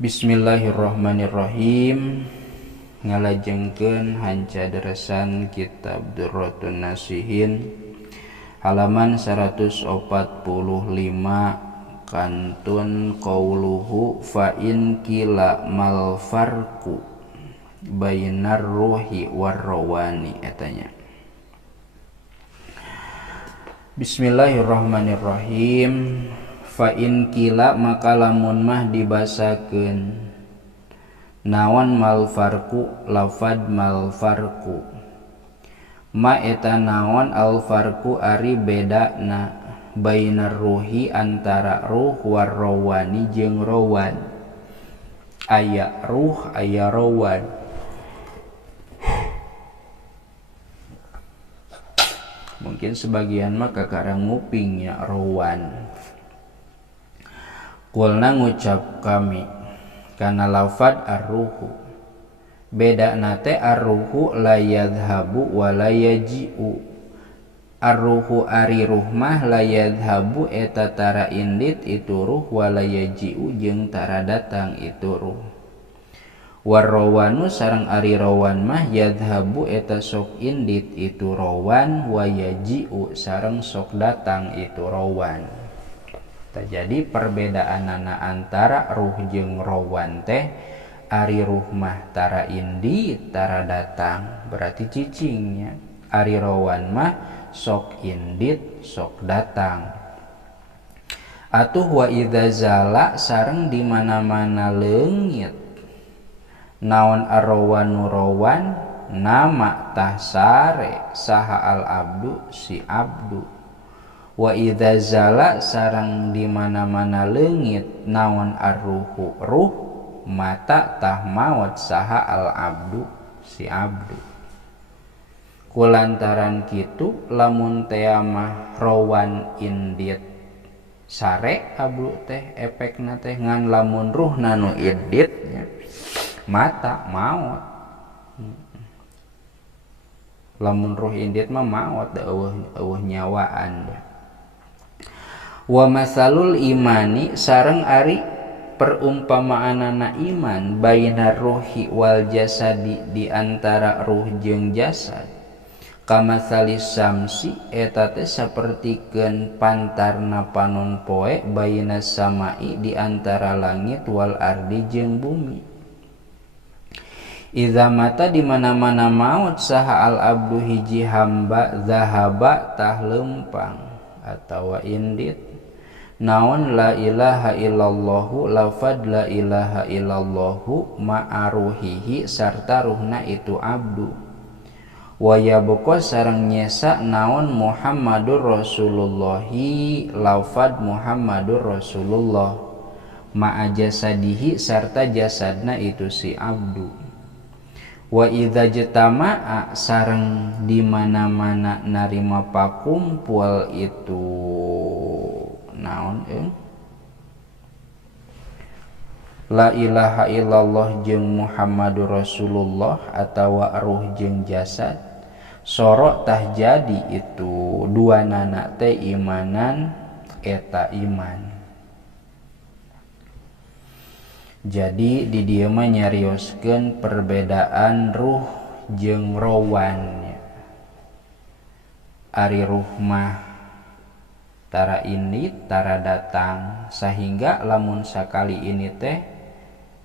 Bismillahirrahmanirrahim. Ngalajengkeun hancadresan kitab Durratun Nasihin halaman 145 kantun qauluhu fa in kila mal farqu bainar ruhi war rawani etanya. Bismillahirrahmanirrahim. Fa in kila maka lamun mah dibasakeun naon mal farqu lafad mal farqu ma eta naon al farqu ari bedana bainar ruhi antara ruh war rawani jeung rawan. Aya ruh aya rawan. Mungkin sebagian mah kakarang ngupingnya rawan. Kulna ngucap kami kana lafad ar-ruhu beda nate ar-ruhu la yadhabu wa la yaji'u. Ar-ruhu ari ruh mah la yadhabu eta tara indit itu ruh wa la yaji'u jeung tara datang itu ruh. Warrawanu sareng ari rawan mah yadhabu eta sok indit itu rawan wa yaji'u sareng sok datang itu rawan. Jadi perbedaanana antara ruh jeung rawan teh ari ruh mah tara indi tara datang berarti cicingnya, ari rawan mah sok indit sok datang. Atuh wa idza zala sareng di mana-mana leungit naon arrawanu rawan nama tah sare saha al abdu si abdu. Wa idza zala sareng di mana-mana leungit naon ar-ruhu ruh mata tah maot saha al abdu si abdu. Kulantaran kitu lamun teh mah rawan indit sare abdu teh efekna teh ngan lamun ruh nanu indit nya mata maot. Lamun ruh indit mah maot da eueuh nyawaan. Wa masalul imani sareng ari perumpamaanana iman bainar ruhi wal jasadi di antara ruh jeung jasad kamasalis samsi eta teh sapertikeun pantarna panon poe bainas samai di antara langit wal ardi jeung bumi. Idza mata di mana-mana maut saha al abdu hiji hamba zahaba tah lempang atawa indit naon la ilaha illallahu lafad la ilaha illallahu ma'aruhihi sarta ruhna itu abdu. Wa yabqa sareng nyesa naon Muhammadur Rasulullahi lafad Muhammadur Rasulullah ma'a jasadihi sarta jasadna itu si abdu. Wa idza jatama'a sareng di mana-mana narima pakumpul itu naon la ilaha illallah jeung Muhammadur Rasulullah atawa ruh jeung jasad sorok tah jadi itu dua nana teh imanan eta iman. Jadi di dieu mah nyarioskeun perbedaan ruh jeung rawan. Ari ruh mah tara indit tara datang sehingga lamun sakali ini teh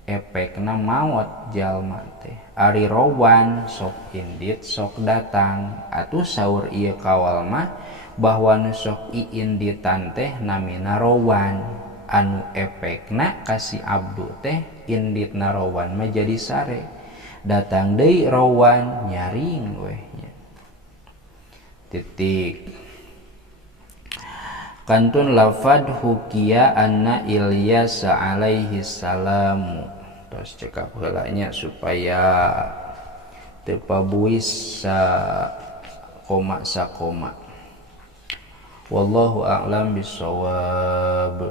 efekna maot jalma teh. Ari rawan sok indit sok datang atuh saur ieu kawal mah bahwa nu sok iinditan teh namina rawan anu efekna kasih abdu teh inditna rawan mah jadi sare datang deui rawan nyaring we nya. Titik. Kantun lafad hukia anna Ilyas alaihi salamu. Tos cekap heula nya supaya teu pabuis sa koma. Wallahu a'lam bishawab.